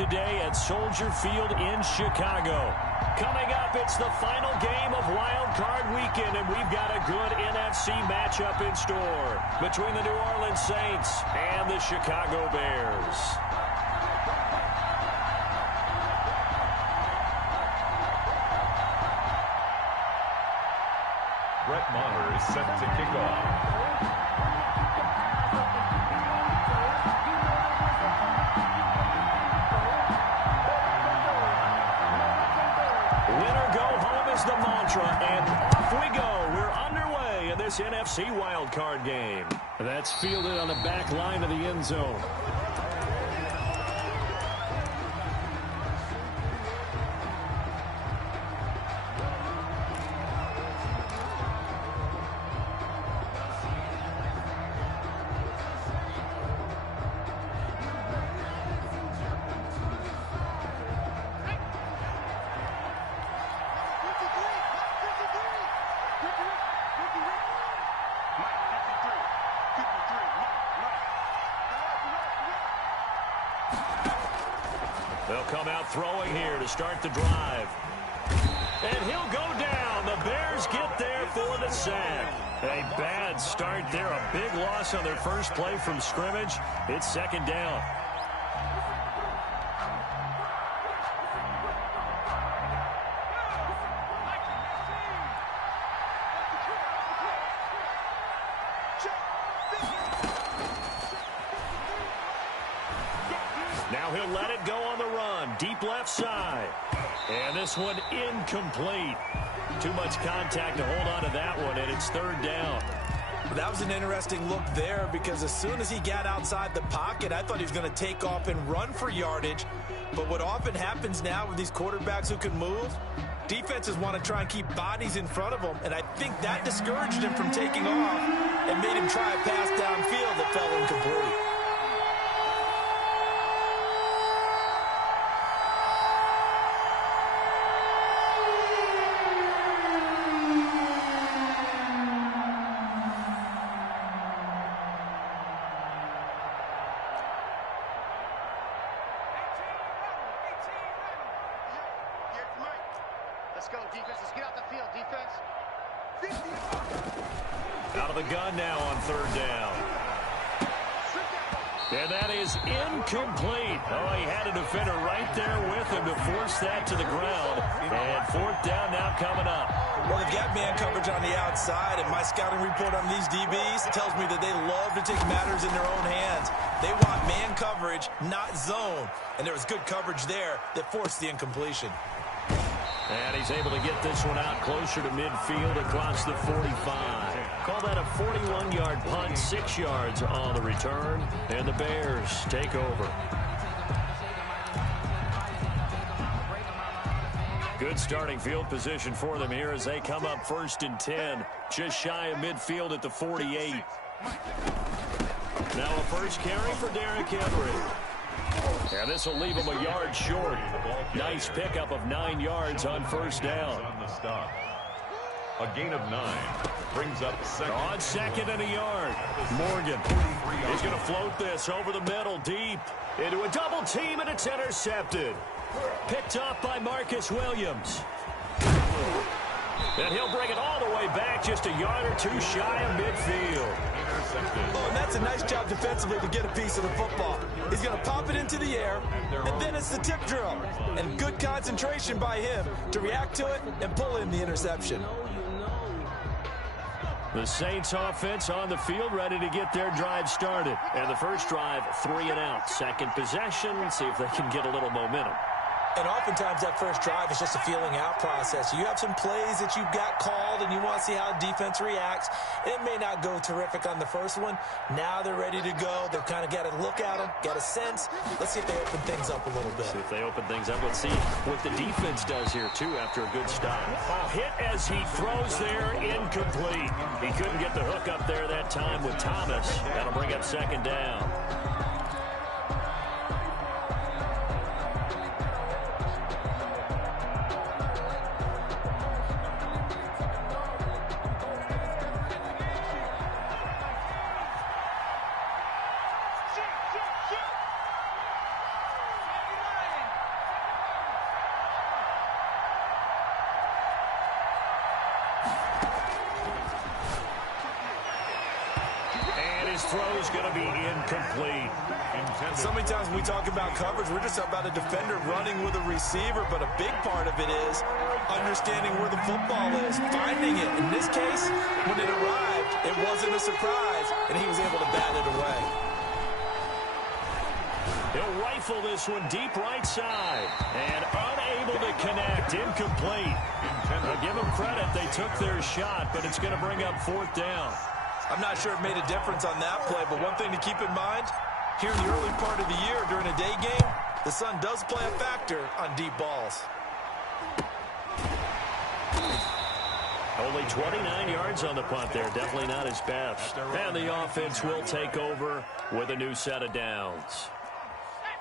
today at Soldier Field in Chicago. Coming up, it's the final game of Wild Card Weekend, and we've got a good NFC matchup in store between the New Orleans Saints and the Chicago Bears. Brett Maher is set to kick off. Winner go home is the mantra, and off we go. We're underway in this NFC wildcard game. That's fielded on the back line of the end zone. They'll come out throwing here to start the drive. And he'll go down. The Bears get there for the sack. A bad start there. A big loss on their first play from scrimmage. It's second down. Now he'll let it go on the run. Deep left side. And this one incomplete. Too much contact to hold on to that one, and it's third down. That was an interesting look there because as soon as he got outside the pocket, I thought he was going to take off and run for yardage. But what often happens now with these quarterbacks who can move, defenses want to try and keep bodies in front of them, and I think that discouraged him from taking off and made him try a pass downfield that fell incomplete. Let's go, defense. Let's get out the field, defense. Out of the gun now on third down. And that is incomplete. Oh, he had a defender right there with him to force that to the ground. And fourth down now coming up. Well, they've got man coverage on the outside, and my scouting report on these DBs tells me that they love to take matters in their own hands. They want man coverage, not zone. And there was good coverage there that forced the incompletion. And he's able to get this one out closer to midfield across the 45. Call that a 41-yard punt, 6 yards on the return. And the Bears take over. Good starting field position for them here as they come up first and 10. Just shy of midfield at the 48. Now a first carry for Derrick Henry. And this will leave him a yard short. Nice pickup of 9 yards on first down. On the stop. A gain of 9 brings up second. On second and a yard. Morgan is going to float this over the middle deep into a double team, and it's intercepted. Picked up by Marcus Williams. And he'll bring it all the way back just a yard or two shy of midfield. Oh, and that's a nice job defensively to get a piece of the football. He's going to pop it into the air, and then it's the tip drill. And good concentration by him to react to it and pull in the interception. The Saints offense on the field ready to get their drive started. And the first drive, 3 and out. Second possession, see if they can get a little momentum. And oftentimes that first drive is just a feeling out process. You have some plays that you've got called and you want to see how defense reacts. It may not go terrific on the first one. Now they're ready to go. They've kind of got to look at them, get a sense. Let's see if they open things up a little bit. See if they open things up. Let's see what the defense does here, too, after a good stop. Oh, hit as he throws there, incomplete. He couldn't get the hook up there that time with Thomas. That'll bring up second down. throw's going to be incomplete. So many times when we talk about coverage, we're just about a defender running with a receiver, but a big part of it is understanding where the football is, finding it. In this case, when it arrived, it wasn't a surprise, and he was able to bat it away. He'll rifle this one deep right side, and unable to connect, incomplete. I'll give them credit, they took their shot, but it's going to bring up 4th down. I'm not sure it made a difference on that play, but one thing to keep in mind, here in the early part of the year during a day game, the sun does play a factor on deep balls. Only 29 yards on the punt there. Definitely not his best. And the offense will take over with a new set of downs.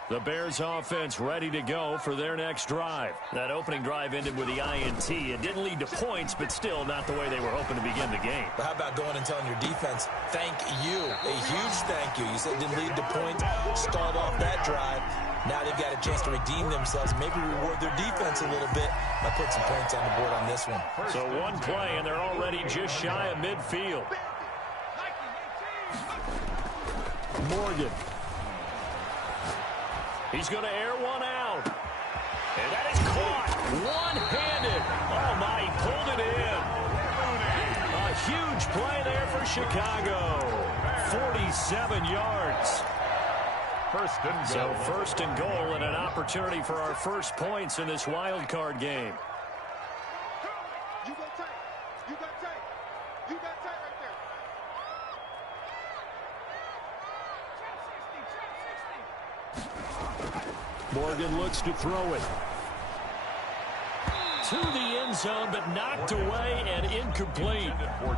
The Bears offense ready to go for their next drive. That opening drive ended with the INT. It didn't lead to points, but still not the way they were hoping to begin the game. But how about going and telling your defense, thank you, a huge thank you. You said it didn't lead to points, stalled off that drive. Now they've got a chance to redeem themselves, maybe reward their defense a little bit by putting some points on the board on this one. So one play, and they're already just shy of midfield. Morgan. He's going to air one out. And that is caught. One-handed. Oh, my, he pulled it in. A huge play there for Chicago. 47 yards. So first and goal and an opportunity for our first points in this wild card game. You got tight. You got tight. You got tight right there. Morgan looks to throw it. To the end zone, but knocked away and incomplete.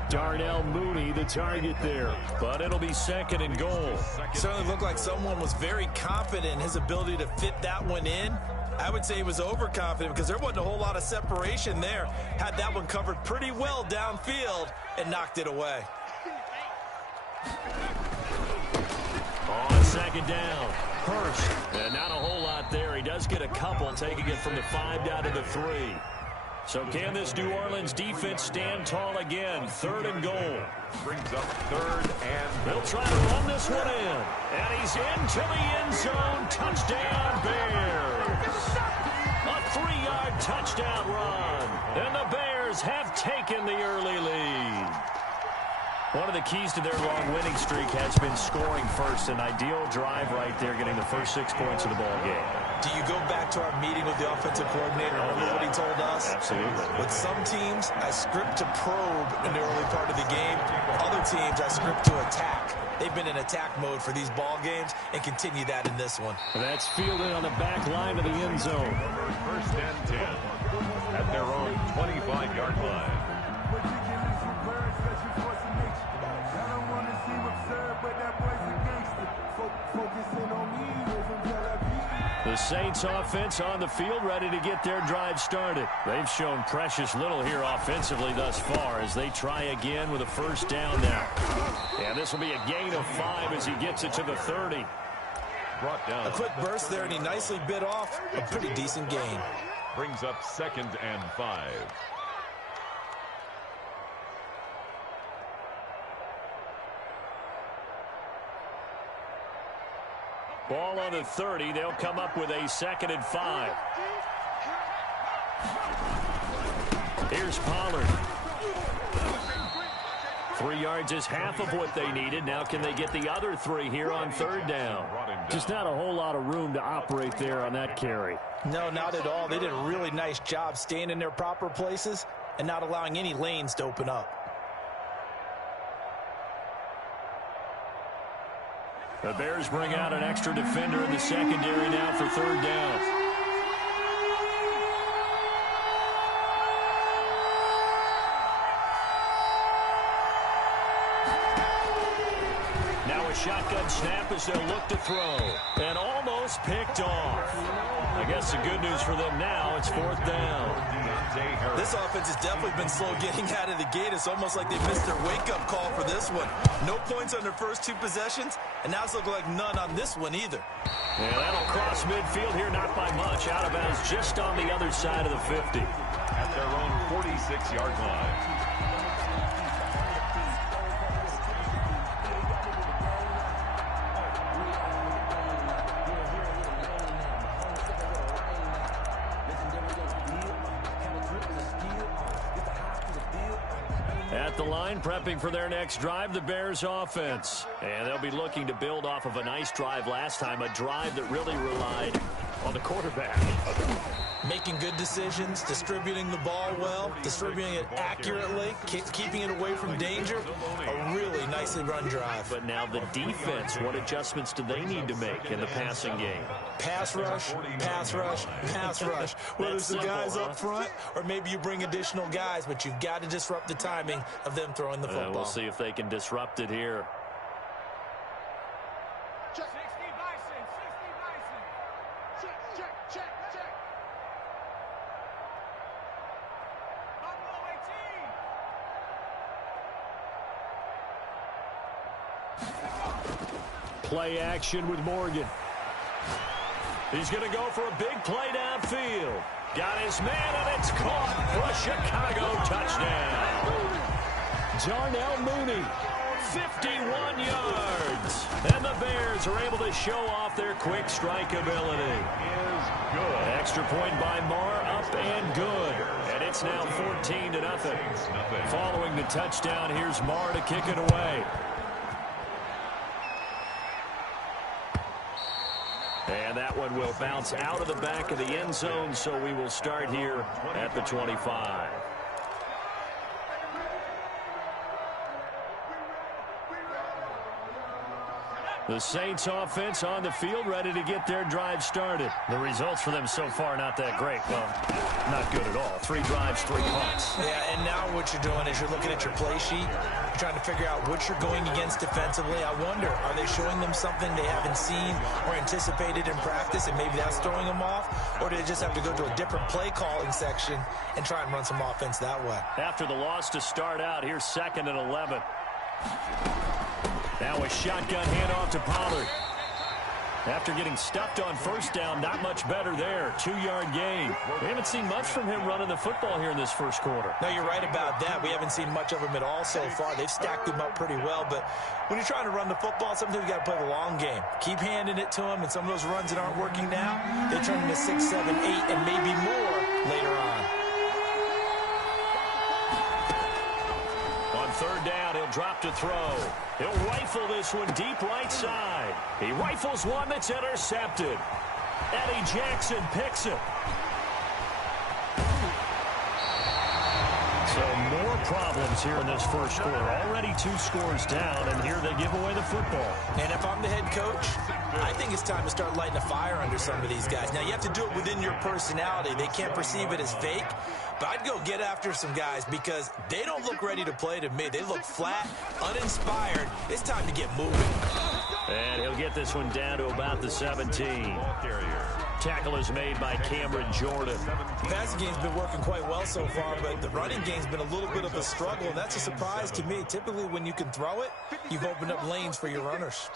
Darnell Mooney, the target there. But it'll be 2nd and goal. Certainly looked like someone was very confident in his ability to fit that one in. I would say he was overconfident because there wasn't a whole lot of separation there. Had that one covered pretty well downfield and knocked it away. On 2nd down, Hurst. And not a whole lot there. He does get a couple, taking it from the 5 down to the 3. So can this New Orleans defense stand tall again? 3rd and goal. Brings up 3rd and They'll try to run this one in. And he's into the end zone. Touchdown, Bears. A 3-yard touchdown run. And the Bears have taken the early lead. One of the keys to their long winning streak has been scoring first. An ideal drive right there, getting the first 6 points of the ball game. Do you go back to our meeting with the offensive coordinator? Remember what he told us? Absolutely. With some teams, I script to probe in the early part of the game. Other teams, I script to attack. They've been in attack mode for these ball games and continue that in this one. That's fielded on the back line of the end zone. 1st and 10 at their own 25-yard line. The Saints offense on the field, ready to get their drive started. They've shown precious little here offensively thus far as they try again with a 1st down now. And this will be a gain of 5 as he gets it to the 30. Brought down. A quick burst there, and he nicely bit off a pretty decent gain. Brings up 2nd and 5. Ball on the 30. They'll come up with a 2nd and 5. Here's Pollard. 3 yards is half of what they needed. Now can they get the other 3 here on 3rd down? Just not a whole lot of room to operate there on that carry. No, not at all. They did a really nice job staying in their proper places and not allowing any lanes to open up. The Bears bring out an extra defender in the secondary now for 3rd down. Now a shotgun snap as they'll look to throw. And almost picked off. I guess the good news for them now, it's 4th down. This offense has definitely been slow getting out of the gate. It's almost like they missed their wake-up call for this one. No points on their first 2 possessions, and now it's looking like none on this one either. Yeah, that'll cross midfield here, not by much. Out of bounds just on the other side of the 50. At their own 46-yard line. at the line, prepping for their next drive, the Bears offense. And they'll be looking to build off of a nice drive last time, a drive that really relied on the quarterback. Making good decisions, distributing the ball well, distributing it accurately, keeping it away from danger. A really nicely run drive. But now the defense, what adjustments do they need to make in the passing game? Pass rush, pass rush, pass rush. Whether it's the guys up front or maybe you bring additional guys, but you've got to disrupt the timing of them throwing the football. We'll see if they can disrupt it here. Check. 60 Bison. Check. Buffalo 18. Play action with Morgan. He's going to go for a big play downfield. Got his man, and it's caught for a Chicago touchdown. Darnell Mooney, 51 yards. And the Bears are able to show off their quick strike ability. Is good. Extra point by Marr, up and good. And it's now 14-0. Following the touchdown, here's Marr to kick it away. And that one will bounce out of the back of the end zone, so we will start here at the 25. The Saints offense on the field, ready to get their drive started. The results for them so far not that great. Well, not good at all. 3 drives, 3 punts. Yeah, and now what you're doing is you're looking at your play sheet. You're trying to figure out what you're going against defensively. I wonder, are they showing them something they haven't seen or anticipated in practice, and maybe that's throwing them off? Or do they just have to go to a different play calling section and try and run some offense that way? After the loss to start out, here's 2nd and 11. Now a shotgun handoff to Pollard. After getting stuffed on first down, not much better there. 2-yard gain. We haven't seen much from him running the football here in this first quarter. No, you're right about that. We haven't seen much of him at all so far. They've stacked him up pretty well, but when you're trying to run the football, sometimes you got to play the long game. Keep handing it to him, and some of those runs that aren't working now, they turn into 6, 7, 8, and maybe more later on. On 3rd down, he'll drop to throw. He'll rifle this one deep right side. He rifles one that's intercepted. Eddie Jackson picks it. So more problems here in this first quarter. Already 2 scores down, and here they give away the football. And if I'm the head coach, I think it's time to start lighting a fire under some of these guys. Now, you have to do it within your personality. They can't perceive it as fake. But I'd go get after some guys because they don't look ready to play to me. They look flat, uninspired. It's time to get moving. And he'll get this one down to about the 17. Tackle is made by Cameron Jordan. The passing game's been working quite well so far, but the running game's been a little bit of a struggle, and that's a surprise to me. Typically, when you can throw it, you've opened up lanes for your runners.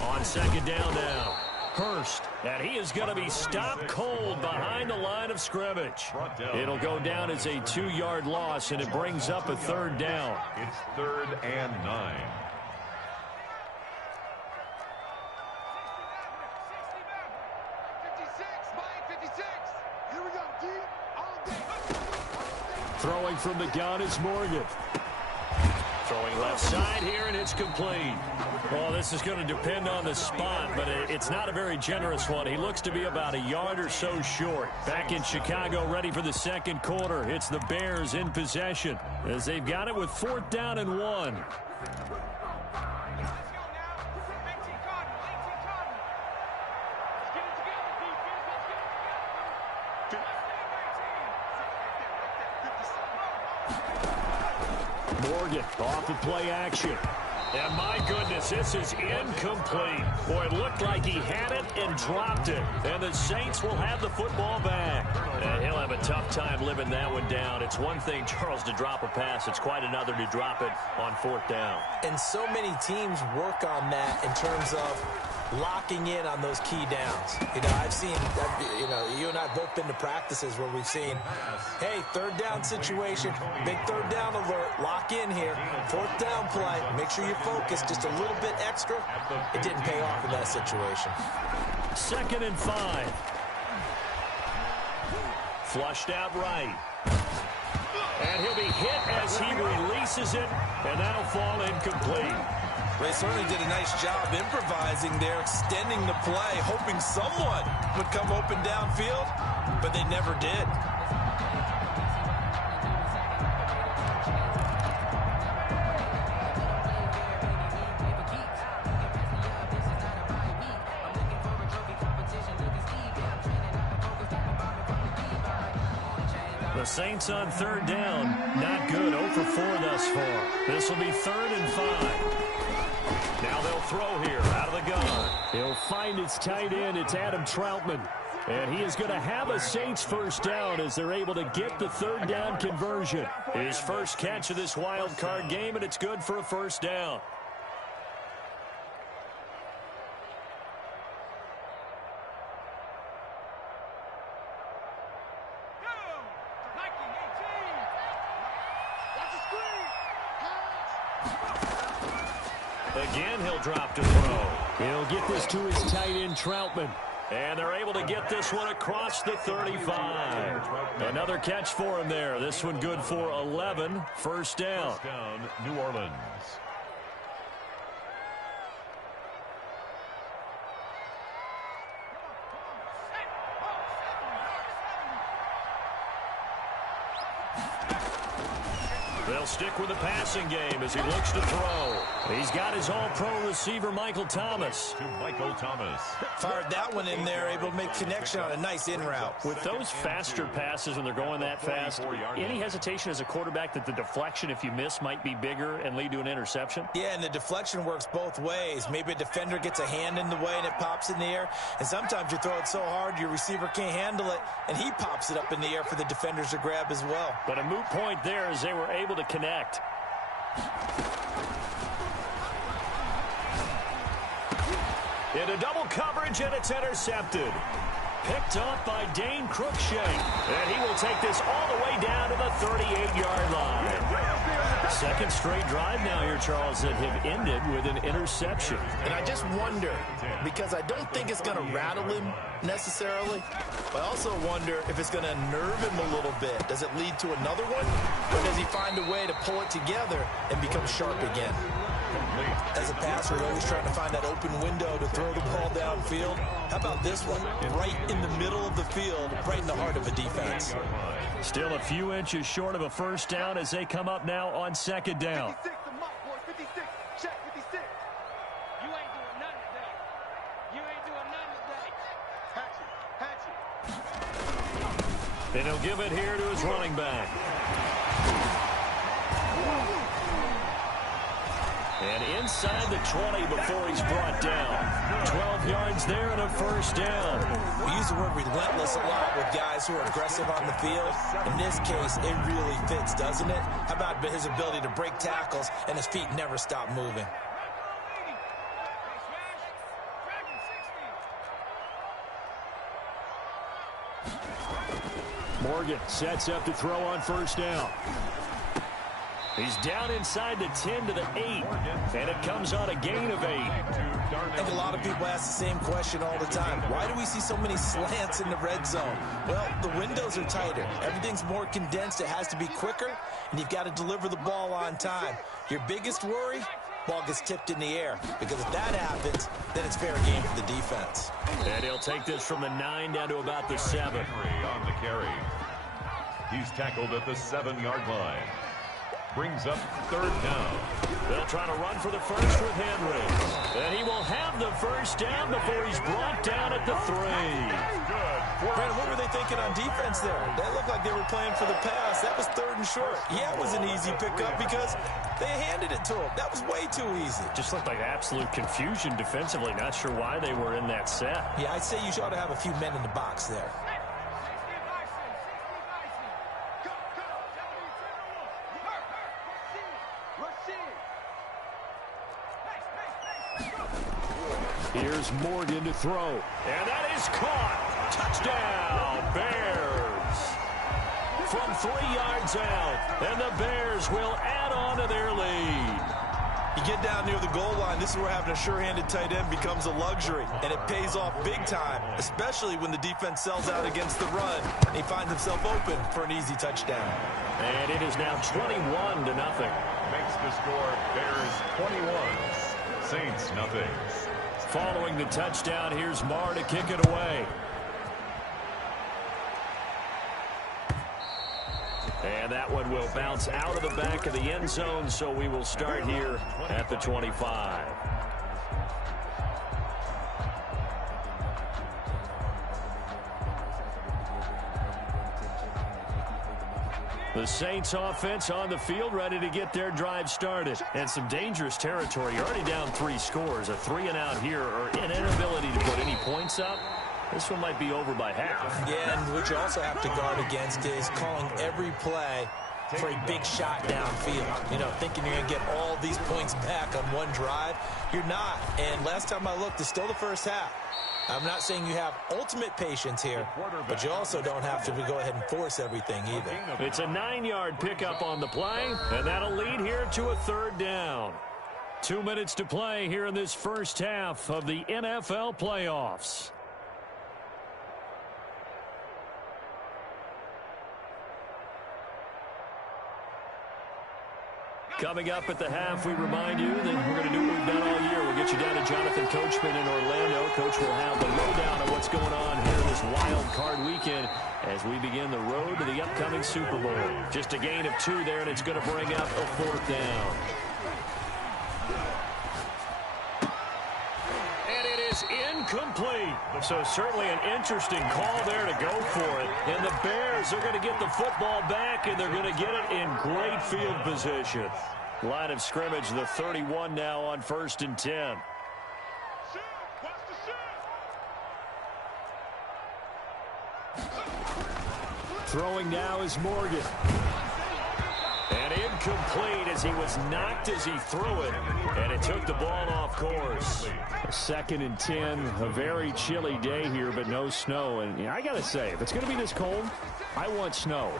On 2nd down now, Hurst, and he is going to be stopped cold behind the line of scrimmage. It'll go down as a 2-yard loss, and it brings up a 3rd down. It's 3rd and 9. Throwing from the gun is Morgan. Throwing left side here, and it's complete. Well, this is going to depend on the spot, but it's not a very generous one. He looks to be about a yard or so short. Back in Chicago, ready for the 2nd quarter. It's the Bears in possession as they've got it with 4th down and 1. Morgan off of play action. And my goodness, this is incomplete. Boy, it looked like he had it and dropped it. And the Saints will have the football back. And he'll have a tough time living that one down. It's one thing, Charles, to drop a pass. It's quite another to drop it on 4th down. And so many teams work on that in terms of locking in on those key downs. You know, I've seen, you and I have both been to practices where we've seen, hey, 3rd down situation, big 3rd down alert, lock in here, 4th down play, make sure you focus just a little bit extra. It didn't pay off in that situation. 2nd and 5. Flushed out right. And he'll be hit as he releases it, and that'll fall incomplete. They certainly did a nice job improvising there, extending the play, hoping someone would come open downfield, but they never did. The Saints on third down. Not good. 0 for 4 thus far. This will be 3rd and 5. Now they'll throw here out of the gun. He'll find his tight end. It's Adam Troutman. And he is going to have a Saints first down as they're able to get the 3rd down conversion. His first catch of this wild card game, and it's good for a first down. Again, he'll drop to throw. He'll get this to his tight end, Troutman. And they're able to get this one across the 35. Another catch for him there. This one good for 11. First down. First down, New Orleans. They'll stick with the passing game as he looks to throw. He's got his all-pro receiver, Michael Thomas. To Michael Thomas. Fired that one in there, able to make connection on a nice in route. With those faster passes when they're going that fast, any hesitation as a quarterback that the deflection, if you miss, might be bigger and lead to an interception? Yeah, and the deflection works both ways. Maybe a defender gets a hand in the way and it pops in the air. And sometimes you throw it so hard your receiver can't handle it, and he pops it up in the air for the defenders to grab as well. But a moot point there as they were able to connect. Into double coverage, and it's intercepted. Picked up by Dane Cruikshank. And he will take this all the way down to the 38-yard line. Second straight drive now here, Charles, that have ended with an interception. And I just wonder, because I don't think it's going to rattle him necessarily, but I also wonder if it's going to nerve him a little bit. Does it lead to another one? Or does he find a way to pull it together and become sharp again? As a passer, we're always trying to find that open window to throw the ball downfield. How about this one? Right in the middle of the field, right in the heart of a defense. Still a few inches short of a first down as they come up now on second down. 56, the mark, boys. 56. Check 56. You ain't doing nothing today. You ain't doing nothing today. Hatch it. And he'll give it here to his running back. And inside the 20 before he's brought down. 12 yards there and a first down. We use the word relentless a lot with guys who are aggressive on the field. In this case, it really fits, doesn't it? How about his ability to break tackles and his feet never stop moving? Morgan sets up to throw on first down. He's down inside the 10 to the 8, and it comes on a gain of 8. I think a lot of people ask the same question all the time. Why do we see so many slants in the red zone? Well, the windows are tighter. Everything's more condensed. It has to be quicker, and you've got to deliver the ball on time. Your biggest worry? Ball gets tipped in the air, because if that happens, then it's fair game for the defense. And he'll take this from the 9 down to about the 7. On the carry. He's tackled at the 7-yard line. Brings up third down. They'll try to run for the first with Henry. And he will have the first down before he's brought down at the 3. Brandon, what were they thinking on defense there? That looked like they were playing for the pass. That was 3rd and short. Yeah, it was an easy pickup because they handed it to him. That was way too easy. Just looked like absolute confusion defensively. Not sure why they were in that set. Yeah, I'd say you ought to have a few men in the box there. Here's Morgan to throw. And that is caught. Touchdown, Bears. From 3 yards out. And the Bears will add on to their lead. You get down near the goal line, this is where having a sure-handed tight end becomes a luxury, and it pays off big time, especially when the defense sells out against the run, and he finds himself open for an easy touchdown. And it is now 21-0. Makes the score Bears 21, Saints nothing. Following the touchdown, here's Marr to kick it away. And that one will bounce out of the back of the end zone, so we will start here at the 25. The Saints offense on the field, ready to get their drive started. And some dangerous territory. You're already down 3 scores. A 3-and-out here, or an inability to put any points up. This one might be over by half. Yeah, and what you also have to guard against is calling every play for a big shot downfield. You know, thinking you're going to get all these points back on one drive. You're not. And last time I looked, it's still the first half. I'm not saying you have ultimate patience here, but you also don't have to go ahead and force everything either. It's a 9-yard pickup on the play, and that'll lead here to a 3rd down. 2 minutes to play here in this first half of the NFL playoffs. Coming up at the half, we remind you that we're going to do what we've done all year. We'll get you down to Jonathan Coachman in Orlando. Coach will have the lowdown of what's going on here this wild card weekend as we begin the road to the upcoming Super Bowl. Just a gain of 2 there, and it's going to bring up a 4th down. And it is incomplete. So certainly an interesting call there to go for it. And the Bears are going to get the football back, and they're going to get it in great field position. Line of scrimmage, the 31 now on 1st and 10. Throwing now is Morgan. And incomplete as he was knocked as he threw it. And it took the ball off course. 2nd and 10. A very chilly day here, but no snow. And I got to say, if it's going to be this cold, I want snow.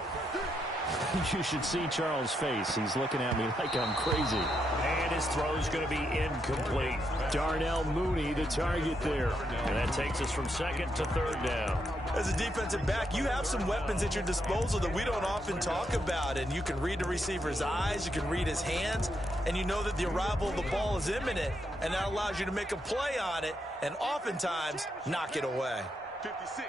You should see Charles' face. He's looking at me like I'm crazy. And his throw's going to be incomplete. Darnell Mooney, the target there. And that takes us from 2nd to 3rd down. As a defensive back, you have some weapons at your disposal that we don't often talk about. And you can read the receiver's eyes, you can read his hands, and you know that the arrival of the ball is imminent. And that allows you to make a play on it and oftentimes knock it away. 56.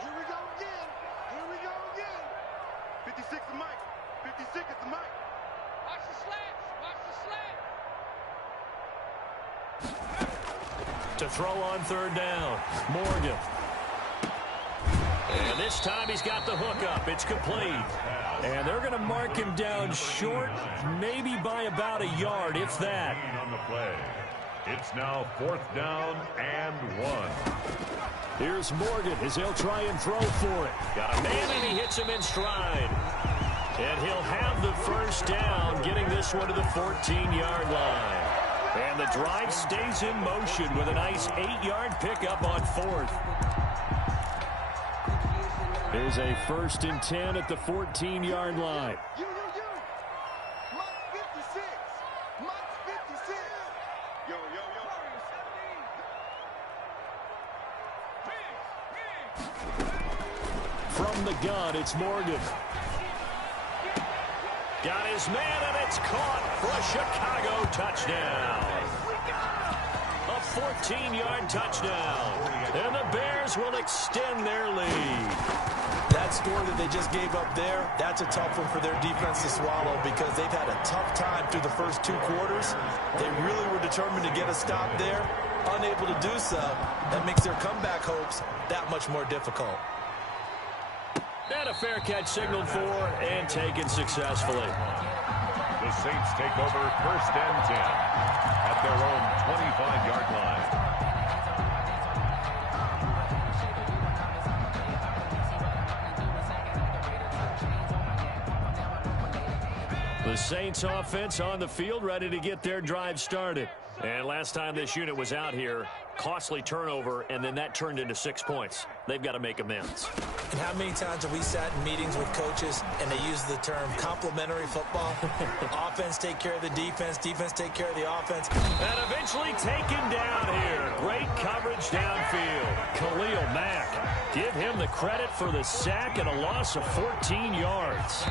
Here we go again. Here we go again. 56 is Mike. 56 is the Mike. Watch the slants. Watch the slants. To throw on 3rd down, Morgan. And this time he's got the hook up. It's complete. And they're going to mark him down short, maybe by about a yard, if that. On the play. It's now 4th down and 1. Here's Morgan as he'll try and throw for it. Got a man and he hits him in stride. And he'll have the 1st down, getting this one to the 14-yard line. And the drive stays in motion with a nice 8-yard pickup on 4th. Here's a 1st and 10 at the 14-yard line. Mike 56. Mike 56. Yo. From the gun, it's Morgan. Got his man, and it's caught for a Chicago touchdown. A 14-yard touchdown. And the Bears will extend their lead. That score that they just gave up there, that's a tough one for their defense to swallow because they've had a tough time through the first 2 quarters. They really were determined to get a stop there. Unable to do so, that makes their comeback hopes that much more difficult. And a fair catch signaled for and taken successfully. The Saints take over 1st and 10 at their own 25-yard line. The Saints offense on the field, ready to get their drive started. And last time this unit was out here, costly turnover, and then that turned into 6 points. They've got to make amends. And how many times have we sat in meetings with coaches and they use the term complementary football? Offense take care of the defense, defense take care of the offense. And eventually taken down here. Great coverage downfield. Khalil Mack, give him the credit for the sack and a loss of 14 yards.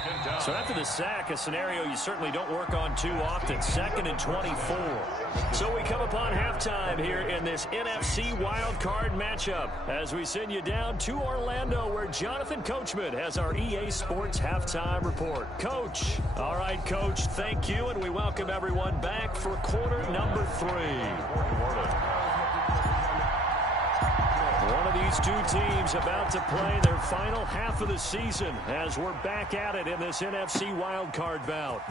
So after the sack, a scenario you certainly don't work on too often. 2nd and 24. So we come upon halftime here in this NFC wildcard matchup as we send you down to Orlando where Jonathan Coachman has our EA Sports halftime report. Coach. All right, Coach, thank you, and we welcome everyone back for quarter number 3. One of these two teams about to play their final half of the season as we're back at it in this NFC wildcard bout.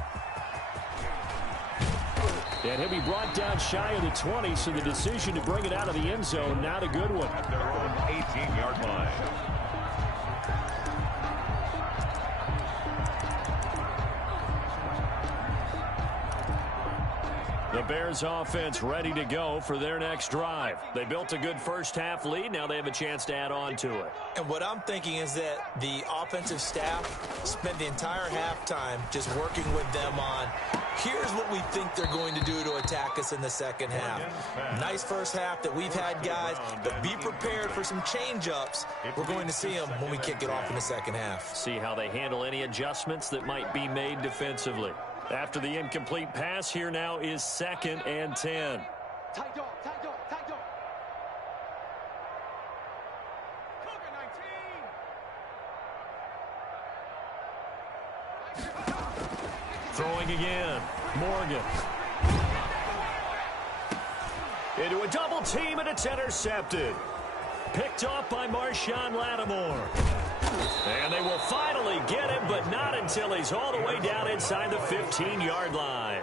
And he'll be brought down shy of the 20, so the decision to bring it out of the end zone, not a good one. At their own 18-yard line. The Bears offense ready to go for their next drive. They built a good first-half lead. Now they have a chance to add on to it. And what I'm thinking is that the offensive staff spent the entire halftime just working with them on, here's what we think they're going to do to attack us in the second half. Nice first half that we've had, guys, but be prepared for some change-ups. We're going to see them when we kick it off in the second half. See how they handle any adjustments that might be made defensively. After the incomplete pass, here now is 2nd and 10. Tight dog, tight dog, tight dog. Throwing again. Morgan. Into a double team, and it's intercepted. Picked off by Marshawn Lattimore. And they will finally get him, but not until he's all the way down inside the 15-yard line.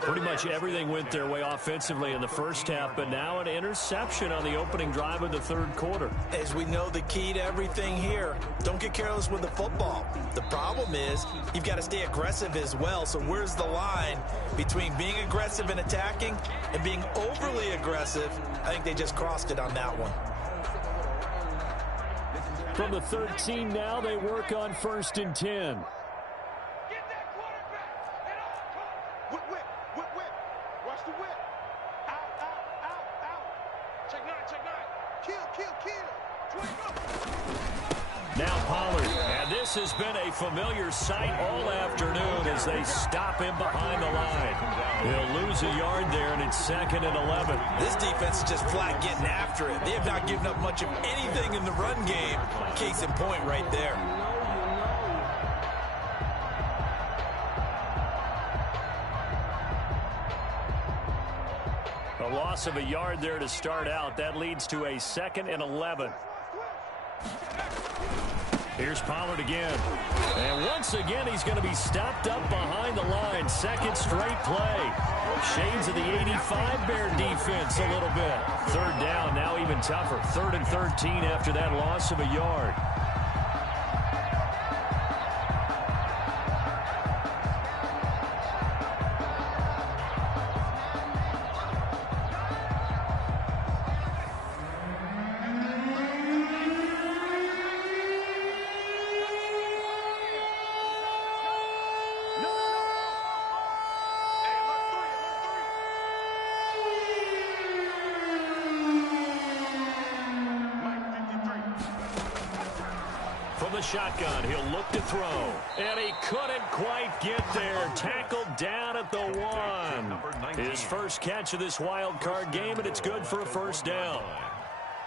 Pretty much everything went their way offensively in the first half, but now an interception on the opening drive of the third quarter. As we know, the key to everything here, don't get careless with the football. The problem is you've got to stay aggressive as well. So where's the line between being aggressive and attacking and being overly aggressive? I think they just crossed it on that one. From the 13 now, they work on 1st and 10. Get that quarterback. Head off. Whip, whip, whip, whip. Watch the whip. Out, out, out, out. Check 9, check 9. Kill, kill, kill. 20 go. Now Pollard, and this has been a familiar sight all afternoon as they stop him behind the line. He'll lose a yard there, and it's 2nd and 11. This defense is just flat getting after it. They have not given up much of anything in the run game. Case in point right there. A loss of a yard there to start out. That leads to a 2nd and 11. Here's Pollard again. And once again, he's going to be stopped up behind the line. 2nd straight play. Shades of the 85 Bear defense a little bit. 3rd down, now even tougher. 3rd and 13 after that loss of a yard. Shotgun, he'll look to throw, and he couldn't quite get there. Tackled down at the 1. His first catch of this wild card game, and it's good for a 1st down.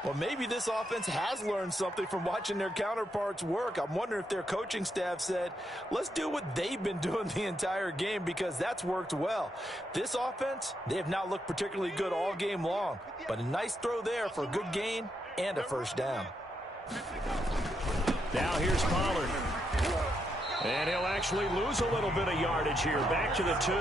Well, maybe this offense has learned something from watching their counterparts work. I'm wondering if their coaching staff said, let's do what they've been doing the entire game, because that's worked well. This offense, they have not looked particularly good all game long, but a nice throw there for a good gain and a 1st down. Now here's Pollard. And he'll actually lose a little bit of yardage here. Back to the 2.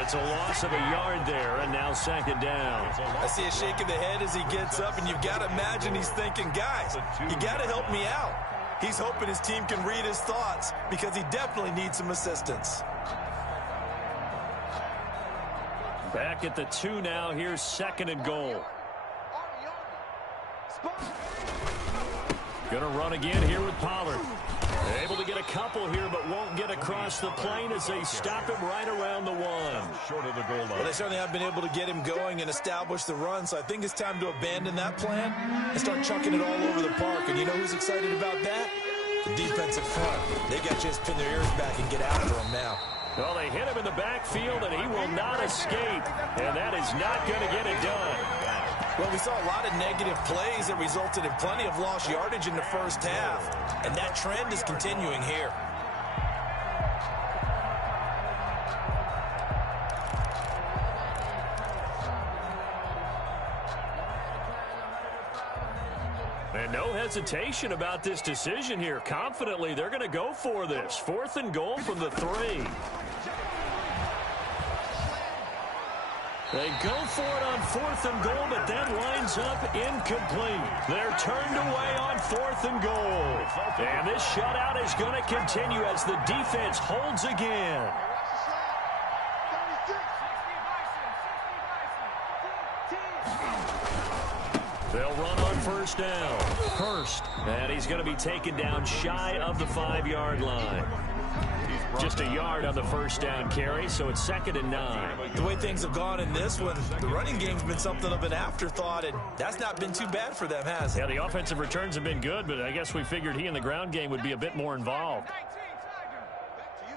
It's a loss of a yard there, and now 2nd down. I see a shake of the head as he gets up, and you've got to imagine he's thinking, guys, you got to help me out. He's hoping his team can read his thoughts because he definitely needs some assistance. Back at the 2 now. Here's 2nd and goal. Going to run again here with Pollard. Able to get a couple here, but won't get across the plane as they stop him right around the one. Short of the goal line. Well, they certainly have been able to get him going and establish the run, so I think it's time to abandon that plan and start chucking it all over the park. And you know who's excited about that? The defensive front. They got to just pin their ears back and get after him now. Well, they hit him in the backfield, and he will not escape. And that is not going to get it done. Well, we saw a lot of negative plays that resulted in plenty of lost yardage in the first half. And that trend is continuing here. And no hesitation about this decision here. Confidently, they're going to go for this. 4th and goal from the 3. They go for it on 4th and goal, but that lines up incomplete. They're turned away on 4th and goal. And this shutout is going to continue as the defense holds again. They'll run on 1st down. Hurst. And he's going to be taken down shy of the 5-yard line. Just a yard on the 1st down carry, so it's 2nd and 9. The way things have gone in this one, the running game's been something of an afterthought, and that's not been too bad for them, has it? Yeah, the offensive returns have been good, but I guess we figured he in the ground game would be a bit more involved. Back to you.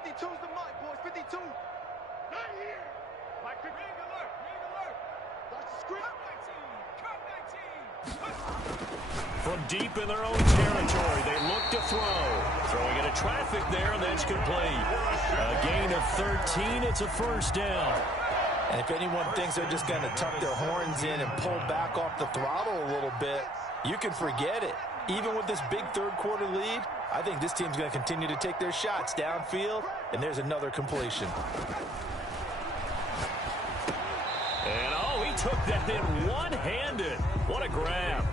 52's the mark, boys. 52. Not here. Like ring alert. Watch the script. Come 19. From deep in their own territory, they look to throw. Throwing into traffic there, and that's complete. A gain of 13. It's a 1st down. And if anyone thinks they're just going to tuck their horns in and pull back off the throttle a little bit, you can forget it. Even with this big 3rd quarter lead, I think this team's going to continue to take their shots downfield, and there's another completion. And, oh, he took that in one-handed. What a grab.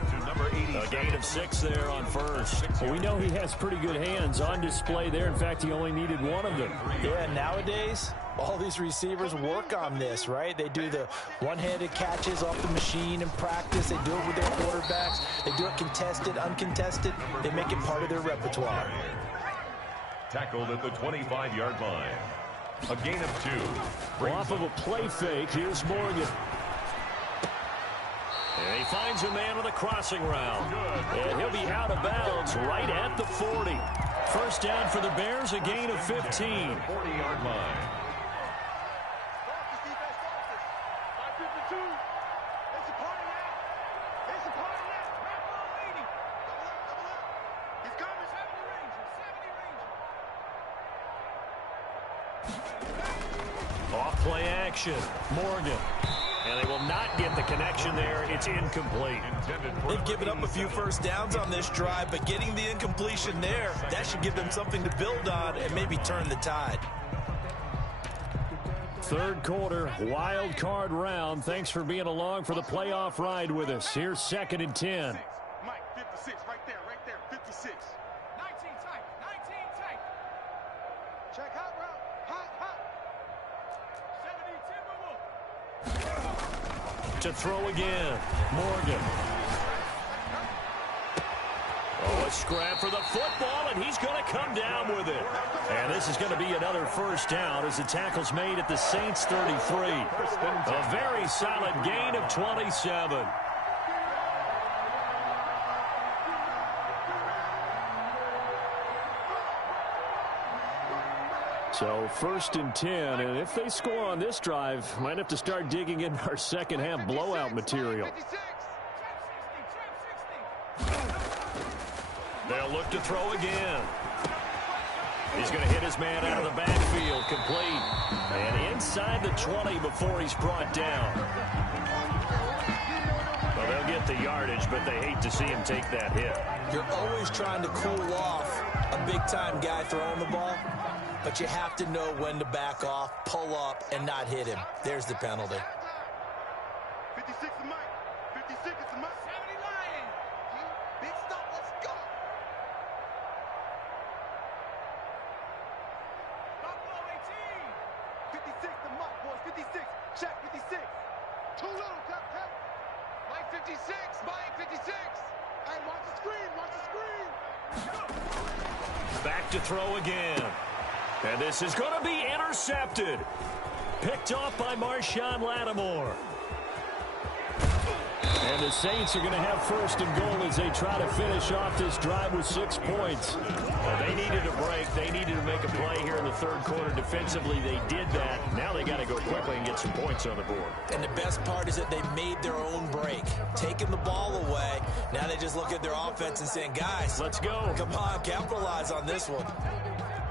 A gain of 6 there on 1st. Well, we know he has pretty good hands on display there. In fact, he only needed one of them. Yeah, nowadays, all these receivers work on this, right? They do the one-handed catches off the machine in practice. They do it with their quarterbacks. They do it contested, uncontested. They make it part of their repertoire. Tackled at the 25-yard line. A gain of 2. Off of a play fake, here's Morgan. And he finds a man on the crossing route. And he'll be out of bounds right at the 40. 1st down for the Bears, a gain of 15. 40-yard line. Off play action. Morgan. And they will not get the connection there. It's incomplete. They've given up a few 1st downs on this drive, but getting the incompletion there, that should give them something to build on and maybe turn the tide. 3rd quarter, wild card round. Thanks for being along for the playoff ride with us. Here's 2nd and 10. Mike, 56, right there, 56. 19 tight. Check hot route. Hot. 70 Timberwolf. To throw again. Morgan. Oh, a scrap for the football, and he's going to come down with it. And this is going to be another 1st down as the tackle's made at the Saints 33. A very solid gain of 27. So 1st and 10, and if they score on this drive, might have to start digging into our second half blowout material. They'll look to throw again. He's going to hit his man out of the backfield, complete. And inside the 20 before he's brought down. Well, they'll get the yardage, but they hate to see him take that hit. You're always trying to cool off a big-time guy throwing the ball, but you have to know when to back off, pull up, and not hit him. There's the penalty. 56 to Mike. 56 is to Mike. 70 Lion. Big stop. Let's go. Buffalo 18. 56 to Mike, boys. 56. Check 56. Too little. Tap. 19. 56, buying 56. Hey, watch the screen, watch the screen. Back to throw again. And this is going to be intercepted. Picked off by Marshawn Lattimore. And the Saints are going to have first and goal as they try to finish off this drive with 6 points. Well, they needed a break. They needed to make a play here in the third quarter defensively. They did that. Now they got to go quickly and get some points on the board. And the best part is that they made their own break, taking the ball away. Now they just look at their offense and saying, guys, let's go. Come on, capitalize on this one.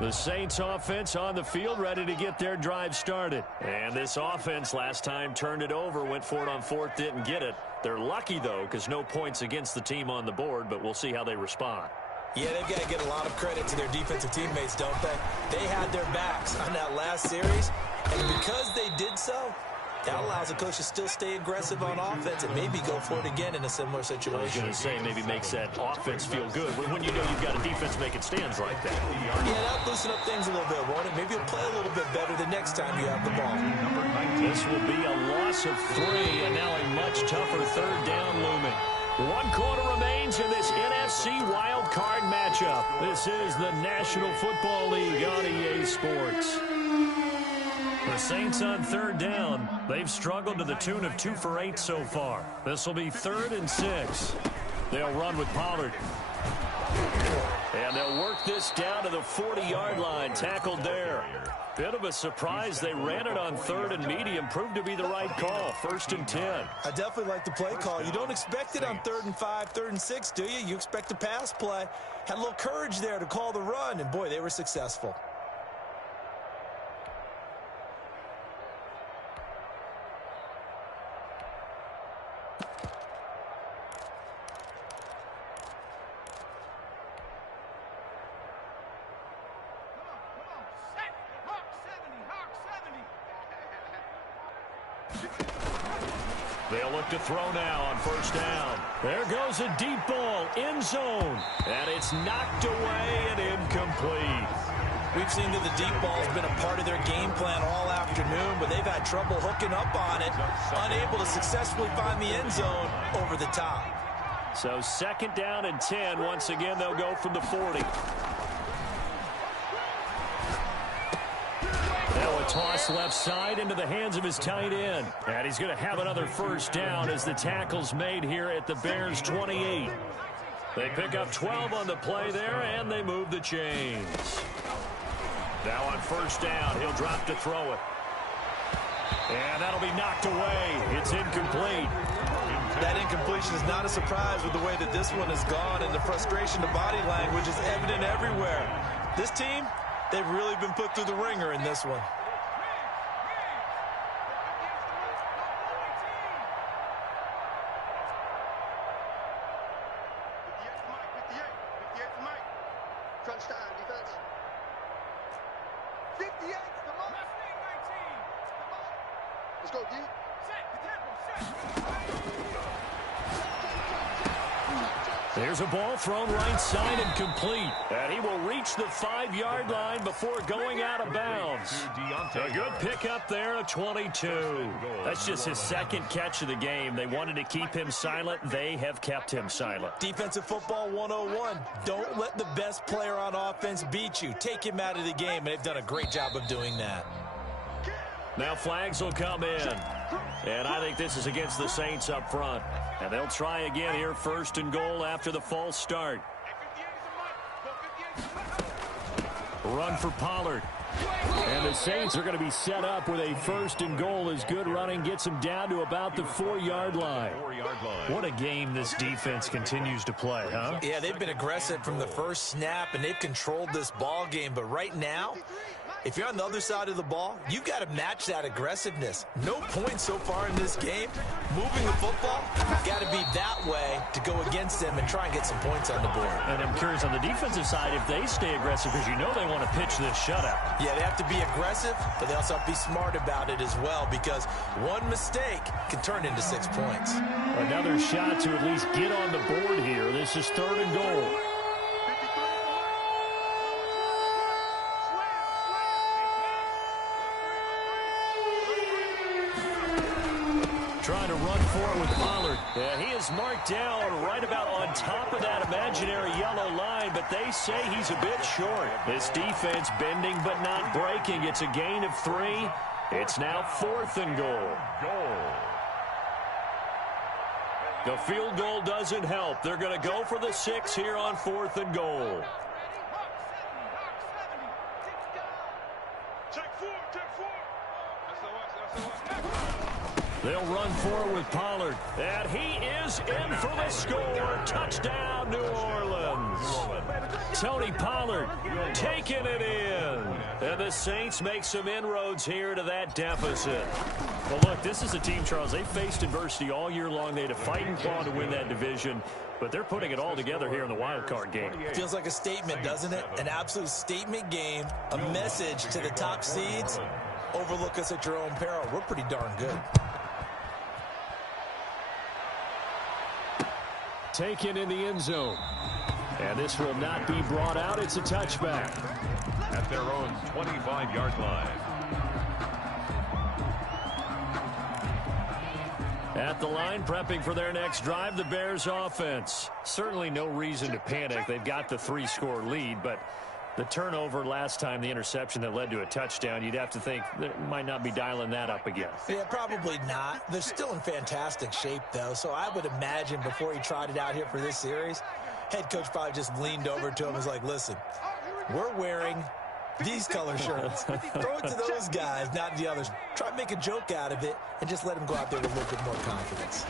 The Saints offense on the field, ready to get their drive started. And this offense last time turned it over, went for it on fourth, didn't get it. They're lucky, though, because no points against the team on the board, but we'll see how they respond. Yeah, they've got to get a lot of credit to their defensive teammates, don't they? They had their backs on that last series, and because they did so, that allows the coach to still stay aggressive on offense and maybe go for it again in a similar situation. I was going to say, maybe makes that offense feel good when you know you've got a defense making stands like that. Yeah, that'll loosen up things a little bit, won't it? Maybe you'll play a little bit better the next time you have the ball. This will be a loss of 3, and now a much tougher third down looming. 1 quarter remains in this NFC wild card matchup. This is the National Football League on EA Sports. The Saints on third down. They've struggled to the tune of 2 for 8 so far. This will be 3rd and 6. They'll run with Pollard. And they'll work this down to the 40-yard line. Tackled there. Bit of a surprise. They ran it on 3rd and medium. Proved to be the right call. 1st and 10. I definitely like the play call. You don't expect it on 3rd and 5, 3rd and 6, do you? You expect a pass play. Had a little courage there to call the run, and boy, they were successful. They'll look to throw now on 1st down. There goes a deep ball, end zone. And it's knocked away and incomplete. We've seen that the deep ball's been a part of their game plan all afternoon, but they've had trouble hooking up on it, unable to successfully find the end zone over the top. So 2nd down and 10. Once again, they'll go from the 40. Now a toss left side into the hands of his tight end. And he's going to have another 1st down as the tackle's made here at the Bears 28. They pick up 12 on the play there, and they move the chains. Now on 1st down, he'll drop to throw it. And that'll be knocked away. It's incomplete. That incompletion is not a surprise with the way that this one has gone, and the frustration to body language is evident everywhere. This team, they've really been put through the ringer in this one. Crunch time, defense. 58's the mark. Let's go, D. There's a ball thrown right side and complete. And he will reach the 5-yard line before going out of bounds. A good pickup there at 22. That's just his 2nd catch of the game. They wanted to keep him silent. They have kept him silent. Defensive football 101. Don't let the best player on offense beat you. Take him out of the game, and they've done a great job of doing that. Now flags will come in. And I think this is against the Saints up front. And they'll try again here, 1st and goal after the false start. Run for Pollard. And the Saints are going to be set up with a 1st and goal as good running gets them down to about the 4-yard line. What a game this defense continues to play, huh? Yeah, they've been aggressive from the first snap, and they've controlled this ball game. But right now, if you're on the other side of the ball, you've got to match that aggressiveness. No points so far in this game. Moving the football, got to be that way to go against them and try and get some points on the board. And I'm curious on the defensive side if they stay aggressive, because you know they want to pitch this shutout. Yeah, they have to be aggressive, but they also have to be smart about it as well, because one mistake can turn into 6 points. Another shot to at least get on the board here. This is 3rd and goal. trying to run for it with Pollard. Yeah, he is marked down right about on top of that imaginary yellow line, but they say he's a bit short. This defense bending but not breaking. It's a gain of 3. It's now 4th and goal. The field goal doesn't help. They're going to go for the 6 here on 4th and goal. They'll run forward with Pollard. And he is in for the score. Touchdown, New Orleans. Tony Pollard taking it in. And the Saints make some inroads here to that deficit. Well, look, this is a team, Charles. They faced adversity all year long. They had to fight and claw to win that division. But they're putting it all together here in the wild card game. Feels like a statement, doesn't it? An absolute statement game. A message to the top seeds. Overlook us at your own peril. We're pretty darn good. Taken in the end zone. And this will not be brought out. It's a touchback. At their own 25-yard line. At the line, prepping for their next drive, the Bears offense. Certainly no reason to panic. They've got the 3-score lead, but the turnover last time, the interception that led to a touchdown, you'd have to think they might not be dialing that up again. Yeah, probably not. They're still in fantastic shape, though, so I would imagine before he tried it out here for this series, head coach probably just leaned over to him and was like, listen, we're wearing these color shirts. Throw it to those guys, not the others. Try to make a joke out of it and just let them go out there with a little bit more confidence.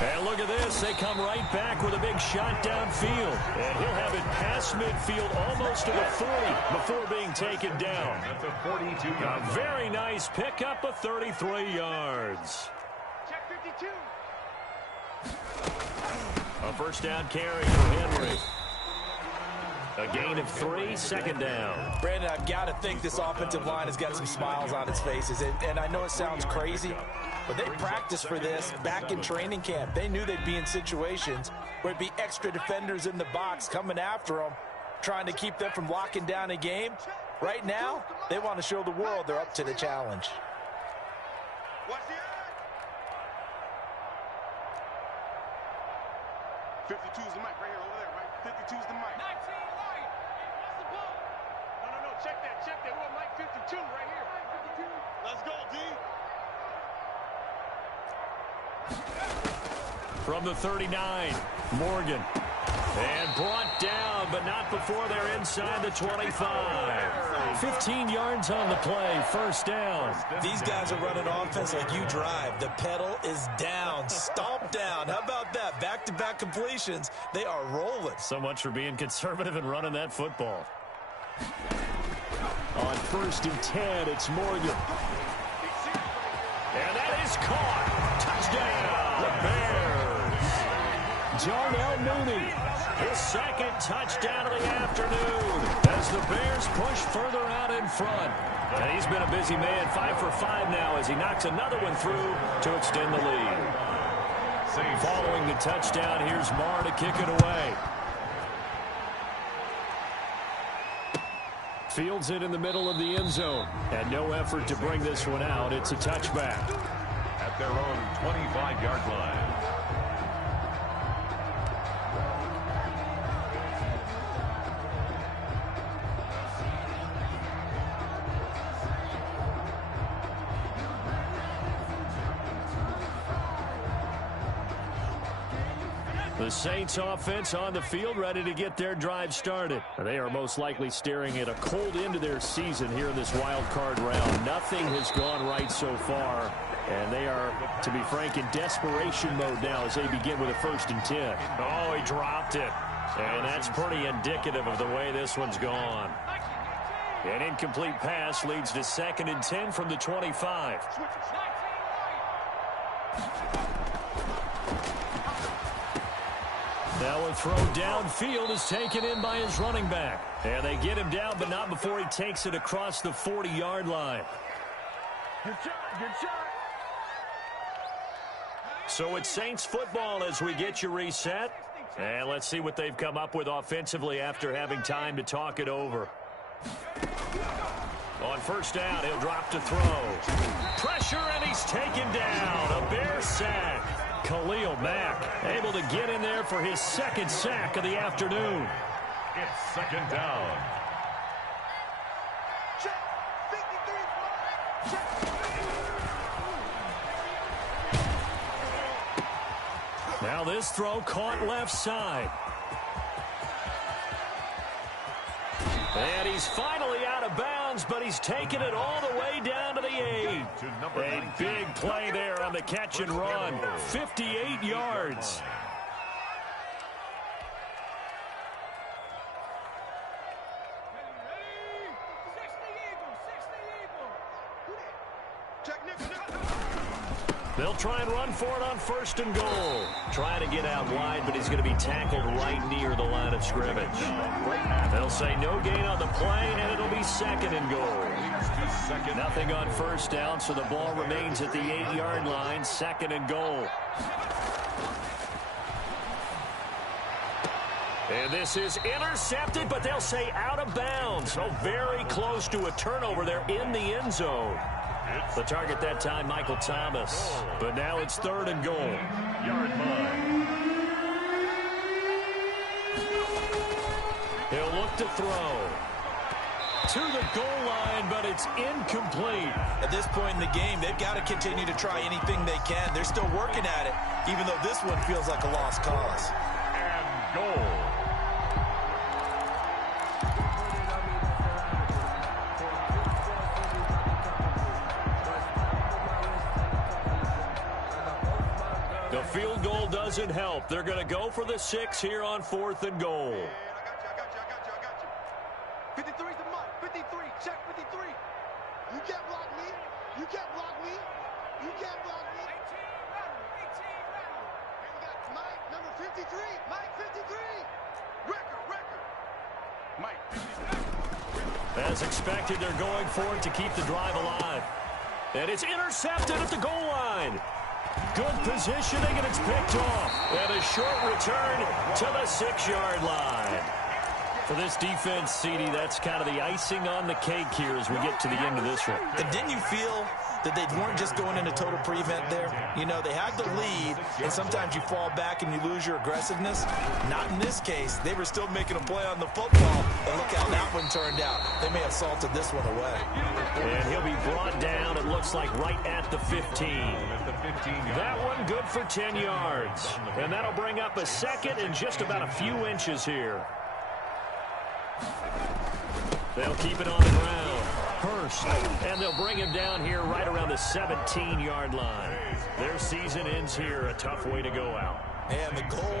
And look at this. They come right back with a big shot downfield. And he'll have it past midfield almost to the 40 before being taken down. That's a 42-yard. A very nice pickup of 33 yards. Check 52. A first down carry for Henry. A gain of 3, second down. Brandon, I've got to think this offensive line has got some smiles on its faces. And I know it sounds crazy, but they practiced for this back in training camp. They knew they'd be in situations where it'd be extra defenders in the box coming after them, trying to keep them from locking down a game. Right now, they want to show the world they're up to the challenge. Watch the eye. 52 is the mic right here, over there, right? 52 is the mic. 19 right. What's the ball? No. Check that. We're on mic 52 right here. 52. Let's go, D. From the 39, Morgan. And brought down, but not before they're inside the 25. 15 yards on the play, first down. These guys are running offense like you drive. The pedal is down, stomp down. How about that? Back-to-back completions. They are rolling. So much for being conservative and running that football. On 1st and 10, it's Morgan. And that is caught. Touchdown, the Bears. Darnell Mooney, his second touchdown of the afternoon as the Bears push further out in front. And he's been a busy man, 5 for 5 now as he knocks another one through to extend the lead. Following the touchdown, here's Marr to kick it away. Fields it in the middle of the end zone. And no effort to bring this one out. It's a touchback. At their own 25-yard line. The Saints offense on the field ready to get their drive started. They are most likely staring at a cold end to their season here in this wild card round. Nothing has gone right so far, and they are, to be frank, in desperation mode now as they begin with a 1st and 10. Oh, he dropped it, and that's pretty indicative of the way this one's gone. An incomplete pass leads to 2nd and 10 from the 25. Now a throw downfield is taken in by his running back. And they get him down, but not before he takes it across the 40-yard line. Good shot. So it's Saints football as we get you reset. And let's see what they've come up with offensively after having time to talk it over. On first down, he'll drop to throw. Pressure, and he's taken down. A Bear sack. Khalil Mack able to get in there for his second sack of the afternoon. It's second down. Check. 53. Check. Now this throw caught left side. And he's finally out of bounds, but he's taken it all the way down to the 8. A big play there on the catch and run. 58 yards. They'll try and run for it on first and goal. Trying to get out wide, but he's going to be tackled right near the line of scrimmage. They'll say no gain on the play, and it'll be second and goal. Nothing on first down, so the ball remains at the 8-yard line, second and goal. And this is intercepted, but they'll say out of bounds. So very close to a turnover there in the end zone. The target that time, Michael Thomas. But now it's third and goal. Yard line. He'll look to throw. To the goal line, but it's incomplete. At this point in the game, they've got to continue to try anything they can. They're still working at it, even though this one feels like a lost cause. And goal. The field goal doesn't help. They're going to go for the 6 here on fourth and goal. I got you. 53's the mark. 53. Check 53. You can't block me. You can't block me. You can't block me. 18 rattle. And we got Mike, number 53. Mike, 53. Record. Mike, 53. As expected, they're going for it to keep the drive alive. And it's intercepted at the goal line. Good positioning, and it's picked off. And a short return to the 6-yard line. For this defense, CD, that's kind of the icing on the cake here as we get to the end of this one. And didn't you feel that they weren't just going into total prevent there? You know, they had the lead, and sometimes you fall back and you lose your aggressiveness. Not in this case. They were still making a play on the football, and look how that one turned out. They may have salted this one away. And he'll be brought down, it looks like, right at the 15. That one good for 10 yards. And that'll bring up a second and just about a few inches here. They'll keep it on the ground. Hurst, and they'll bring him down here right around the 17-yard line. Their season ends here, a tough way to go out. And the goal